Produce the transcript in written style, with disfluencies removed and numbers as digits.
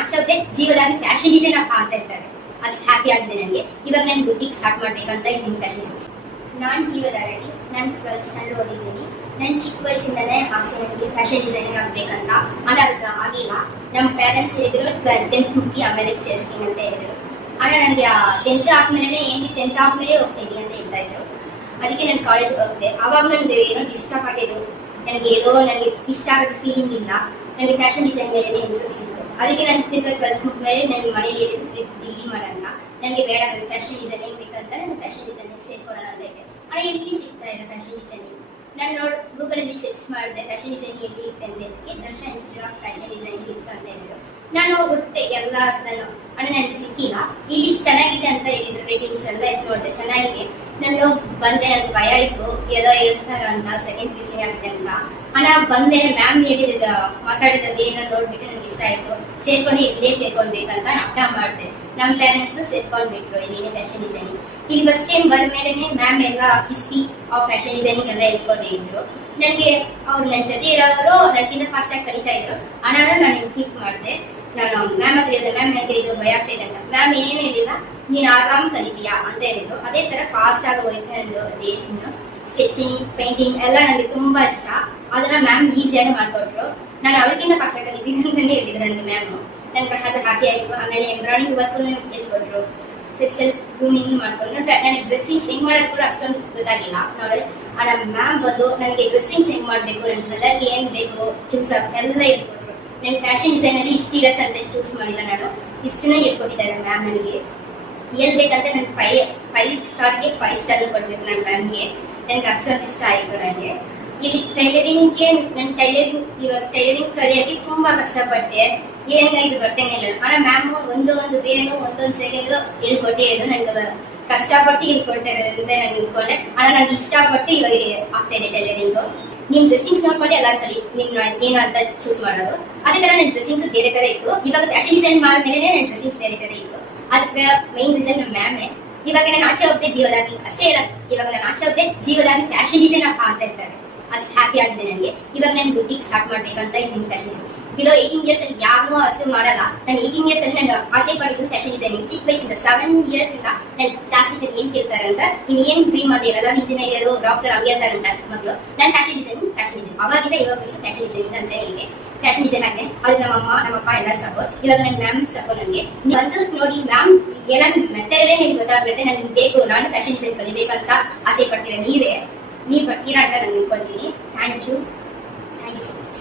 ಆಚೆ ಜೀವದಾಗಿ fashion design ಅಂತ ಇರ್ತಾರೆ. ಅಷ್ಟು ಹ್ಯಾಪಿ ಆಗಿದೆ ನನಗೆ. ಇವಾಗ ನಾನು ಬುಟಿಕ್ ಸ್ಟಾರ್ಟ್ ಮಾಡ್ಬೇಕಂತ ಇದ್ದೀನಿ ಫ್ಯಾಷನ್ ಡಿಸೈನ್. ನಾನು ಜೀವಧಾರಣಿ, ನಾನು 12th ಸ್ಟ್ಯಾಂಡರ್ಡ್ ಓದಿದ್ದೀನಿ. ನನ್ನ ಚಿಕ್ಕ ವಯಸ್ಸಿಂದಲೇ ಆಸೆ ನನಗೆ ಫ್ಯಾಷನ್ ಡಿಸೈನಿಂಗ್ ಆಗಬೇಕಂತ. ಆದರೆ ಅದು ಆಗಿಲ್ಲ. ನಮ್ಮ ಪೇರೆಂಟ್ಸ್ ಹೇಳಿದ್ರು 10th ಮುಗಿ ಆಮೇಲೆ ಸೇರಿಸ್ತೀನಿ ಅಂತ ಹೇಳಿದ್ರು. ಆದರೆ ನನಗೆ 10th ಆದ್ಮೇಲೆ ಟೆಂತ್ ಆದ್ಮೇಲೆ ಹೋಗ್ತೀನಿ ಅಂತ ಹೇಳ್ತಾ ಇದ್ರು. ಅದಕ್ಕೆ ನಾನು ಕಾಲೇಜ್ ಹೋಗ್ದೆ. ಅವಾಗ ನನಗೆ ಏನೋ ಇಷ್ಟಪಟ್ಟಿದ್ದು, ನನಗೆ ಇಷ್ಟ ಆಗೋದು ಫೀಲಿಂಗ್ ಇಲ್ಲ. ನನಗೆ ಫ್ಯಾಷನ್ ಡಿಸೈನ್ ಮೇಲೆ ಇಂಟ್ರೆಸ್ಟ್ ಇತ್ತು. ಅದಕ್ಕೆ ನಾನು 12th ಮುಗಿದ್ಮೇಲೆ ನನ್ನ ಮನೇಲಿ ಡಿಗ್ರಿ ಮಾಡೋಣ, ನನಗೆ ಬೇಡ, ನನಗೆ ಫ್ಯಾಷನ್ ಡಿಸೈನಿಂಗ್ ಬೇಕಂತ ನಾನು ಫ್ಯಾಷನ್ ಡಿಸೈನಿಂಗ್ ಸೇರ್ಕೊಳ್ಳೋಣ ಅಂತ ಇದ್ದೆ. ಆದರೆ ಎಲ್ಲಿ ಸಿಗ್ತಾ ಇಲ್ಲ ಫ್ಯಾಷನ್ ಡಿಸೈನಿಂಗ್. ನಾನು ಗೂಗಲಲ್ಲಿ ಸರ್ಚ್ ಮಾಡಿದೆ ಫ್ಯಾಷನ್ ಡಿಸೈನಿಂಗ್ ಎಲ್ಲಿ ಇರುತ್ತೆ ಅಂತ ಹೇಳಕ್ಕೆ. Darshan institute of fashion designing ಇತ್ತು ಅಂತ ಹೇಳಿದ್ರು. ನಾನು ಹುಡುಕ್ತೆ ಎಲ್ಲ ಹತ್ರನೂ, ಆದರೆ ನನಗೆ ಸಿಕ್ಕಿಲ್ಲ. ಇಲ್ಲಿ ಚೆನ್ನಾಗಿದೆ ಅಂತ ಹೇಳಿದ್ರು, ರೇಟಿಂಗ್ಸ್ ಎಲ್ಲ ನೋಡಿದೆ, ಚೆನ್ನಾಗಿದೆ. ನಾನು ಬಂದೆ, ನನಗೆ ಭಯ ಆಯಿತು, ಏನೋ ಹೇಳ್ತಾರ ಅಂತ, ಸೆಕೆಂಡ್ PUC ಆಗಿದೆ ಅಂತ. ಬಂದ್ಮೇಲೆ ಮ್ಯಾಮ್ ಹೇಳಿದ ಮಾತಾಡಿದ ಬೇರೆ ನೋಡ್ಬಿಟ್ಟು ನನಗೆ ಇಷ್ಟ ಆಯ್ತು. ಸೇರ್ಕೊಂಡು ಇಲ್ಲೇ ಸೇರ್ಕೊಳ್ಬೇಕಂತ ಅರ್ಥ ಮಾಡಿದೆ. ನಮ್ಮ ಪೇರೆಂಟ್ಸ್ ಸೇರ್ಕೊಂಡ್ಬಿಟ್ರು ಇಲ್ಲಿಗೆ ಫ್ಯಾಷನ್ ಡಿಸೈನಿಂಗ್. ಇಲ್ಲಿ ಫಸ್ಟ್ ಟೈಮ್ ಬಂದ್ಮೇಲೆ ಮ್ಯಾಮ್ ಎಲ್ಲ ಹಿಸ್ಟ್ರಿ ಆಫ್ ಫ್ಯಾಷನ್ ಡಿಸೈನಿಂಗ್ ಎಲ್ಲ ಹೇಳ್ಕೊಂಡಿದ್ರು. ನನಗೆ ಅವ್ರು ನನ್ನ ಜೊತೆ ಇರೋರು ನನಗಿಂತ ಫಾಸ್ಟ್ ಆಗಿ ಕಲಿತಾ ಇದ್ರು. ನಾನು ಕ್ಲಿಕ್ ಮಾಡಿದೆ. ನಾನು ಮ್ಯಾಮ್ ಹತ್ರ ಹೇಳಿದೆ, ಮ್ಯಾಮ್ ನನಗೆ ಇದು ಭಯ ಆಗ್ತಾ ಇದೆ ಅಂತ. ಮ್ಯಾಮ್ ಏನು ಹೇಳಿಲ್ಲ, ನೀನು ಆರಾಮ್ ಕಲಿತೀಯಾ ಅಂತ ಹೇಳಿದ್ರು. ಅದೇ ತರ ಫಾಸ್ಟ್ ಆಗಿ ಹೋಯ್ತು ನಂದು ಡೇಸ್ನ. ಸ್ಕೆಚಿಂಗ್, ಪೇಂಟಿಂಗ್ ಎಲ್ಲ ನನಗೆ ತುಂಬಾ ಇಷ್ಟ. ಅದನ್ನ ಮ್ಯಾಮ್ ಈಸಿಯಾಗಿ ಮಾಡ್ಕೊಟ್ರು. ನಾನು ಅವತ್ತಿಂದ ಫಾಸ್ಟ್ ಆಗಿ ಕಲಿತೀನಿ ಅಂತಾನೆ ಹೇಳಿದ್ರು ನನಗೆ ಮ್ಯಾಮ್. ನನಗೆ ಅದು ಹ್ಯಾಪಿ ಆಯಿತು. ಆಮೇಲೆ ಎಂಬ್ರಾಯ್ಡಿಂಗ್ ವರ್ಕ್ನು ಹೇಳ್ಕೊಟ್ರು, ಸೆಲ್ಫ್ ಗ್ರೂಮಿಂಗ್ ಮಾಡ್ಕೊಂಡು. ನನಗೆ ಡ್ರೆಸ್ಸಿಂಗ್ಸ್ ಹೆಂಗ್ ಮಾಡೋದು ಕೂಡ ಅಷ್ಟೊಂದು ಗೊತ್ತಾಗಿಲ್ಲ ನೋಡಿ. ಮ್ಯಾಮ್ ಬಂದು ನನಗೆ ಡ್ರೆಸ್ಸಿಂಗ್ಸ್ ಹೆಂಗ್ ಮಾಡಬೇಕು, ನನ್ನ ಕಲರ್ಗೆ ಏನ್ ಬೇಕು, ಚೂಸ್ ಎಲ್ಲ ಹೇಳ್ಕೊಟ್ರು. ನನ್ನ ಫ್ಯಾಷನ್ ಡಿಸೈನ್ ಅಲ್ಲಿ ಇಷ್ಟ ಇರತ್ತೆ ಅಂತ ಚೂಸ್ ಮಾಡಿಲ್ಲ ನಾನು, ಇಷ್ಟನ್ನ ಹೇಳ್ಕೊಟ್ಟಿದ್ದಾರೆ ಮ್ಯಾಮ್. ನನಗೆ ಹೇಳ್ಬೇಕಂತ ನನಗೆ 5 ಸ್ಟಾರ್ಗೆ 5 ಸ್ಟಾರ್ ಕೊಡ್ಬೇಕು ನನ್ನ ಮ್ಯಾಮ್ಗೆ. ನನಗೆ ಅಷ್ಟೊಂದು ಇಷ್ಟ ಆಯಿತು. ನನಗೆ ಇಲ್ಲಿ ಟೈಲರಿಂಗ್ಗೆ, ನನ್ನ ಟೈಲರಿಂಗ್ ಕಲಿಯೋಕ್ಕೆ ತುಂಬಾ ಕಷ್ಟಪಟ್ಟೆ. ಇದು ಬರ್ತೇನೆ ಇಲ್ಲ. ಮ್ಯಾಮ್ ಒಂದೊಂದು ಬೇನು ಒಂದೊಂದು ಸೆಕೆಂಡ್ ಹೇಳ್ಕೊಟ್ಟೆ. ಇದು ನನಗೆ ಕಷ್ಟಪಟ್ಟು ಹೇಳ್ಕೊಡ್ತಾರೆ ಅಂತ ನಾನು ಅನ್ಕೊಂಡೆ. ನನಗೆ ಇಷ್ಟಪಟ್ಟು ಇವಾಗ ಆಗ್ತಾ ಇದೆ ಟೈಲರಿಂಗ್. ನಿಮ್ ಡ್ರೆಸ್ಸಿಂಗ್ಸ್ ನೋಡ್ಕೊಂಡು ಎಲ್ಲ ಕಲಿ, ನಿಮ್ ಏನು ಅಂತ ಚೂಸ್ ಮಾಡೋದು. ಅದೇ ತರ ನನ್ನ ಡ್ರೆಸ್ಸಿಂಗ್ಸ್ ಬೇರೆ ತರ ಇತ್ತು. ಇವಾಗ ಫ್ಯಾಷನ್ ಡಿಸೈನ್ ಮಾಡಿದ್ಮೇಲೆ ನನ್ನ ಡ್ರೆಸ್ಸಿಂಗ್ಸ್ ಬೇರೆ ತರ ಇತ್ತು. ಅದಕ್ಕೆ ಮೈನ್ ರೀಸನ್ ನಮ್ಮ ಮ್ಯಾಮೇ. ಇವಾಗ ನಾನು ಆಚೆ ಹೋಗ್ದೆ ಜೀವದಾಗಿ ಅಷ್ಟೇ ಇಲ್ಲ. ಇವಾಗ ನಾನು ಆಚೆ ಹೋಗ್ದೆ ಜೀವದಾಗಿ ಫ್ಯಾಷನ್ ಡಿಸೈನ್ ಅಂತ ಇರ್ತಾರೆ. ಅಷ್ಟು ಹ್ಯಾಪಿ ಆಗಿದೆ ನನಗೆ. ಇವಾಗ ನಾನು ಬುಟಿಕ್ ಸ್ಟಾರ್ಟ್ ಮಾಡ್ಬೇಕಂತ ಇದ್ದೀನಿ ಫ್ಯಾಷನ್ ಡಿಸೈನ್. ಬಿಲೋ 18 ಇಯರ್ಸ್ ಅಲ್ಲಿ ಯಾರು ಅಷ್ಟು ಮಾಡಲ್ಲ. ನಾನು 18 ಇಯರ್ಸ್ ಅಲ್ಲಿ ನಾನು ಆಸೆ ಪಟ್ಟಿದ್ದು ಫ್ಯಾಷನ್ ಡಿಸೈನಿಂಗ್. ಚಿಕ್ಕ ವಯಸ್ಸಿಂದ 7 ಇಯರ್ಸ್ ಇಂದ ನನ್ನ ಕ್ಲಾಸ್ ಟೀಚರ್ ಏನ್ ಕೇಳ್ತಾರೆ ಅಂತ, ನೀನ್ ಏನ್ ಡ್ರೀಮ್ ಅದಿರಲ್ಲ, ಇಂಜಿನಿಯರ್, ಡಾಕ್ಟರ್ ಹಂಗೆ ಅಂತ ನನ್ನ ಕ್ಲಾಸ್ ಮಕ್ಕಳು. ನಾನು ಫ್ಯಾಷನ್ ಡಿಸೈನ್ ಅವಾಗಿಂದ ಇವಾಗ ಫ್ಯಾಷನ್ ಡಿಸೈನಿಂಗ್ ಅಂತ ಹೇಳಿದೆ. ಫ್ಯಾಷನ್ ಡಿಸೈನ್ ಆಗಿದೆ. ಅದು ನಮ್ಮಮ್ಮ ನಮ್ಮಪ್ಪ ಎಲ್ಲರೂ ಸಪೋರ್ಟ್. ಇವಾಗ ನನ್ನ ಮ್ಯಾಮ್ ಸಪೋರ್ಟ್. ನನಗೆ ಬಂದು ನೋಡಿ ಮ್ಯಾಮ್ ಏನಾದ್ರು ಮೆಥಡಲ್ಲೇ ನಿಮ್ಗೆ ಗೊತ್ತಾಗ್ಬಿಡುತ್ತೆ. ನನಗೆ ಬೇಕು, ನಾನು ಫ್ಯಾಷನ್ ಡಿಸೈನ್ ಕಲಿಬೇಕಂತ ಆಸೆ ಪಡ್ತೀರಾ, ನೀವು ಬರ್ತೀರಾ ಅಂತ ನಾನು ಅನ್ಕೊಳ್ತೀನಿ. Thank you so much.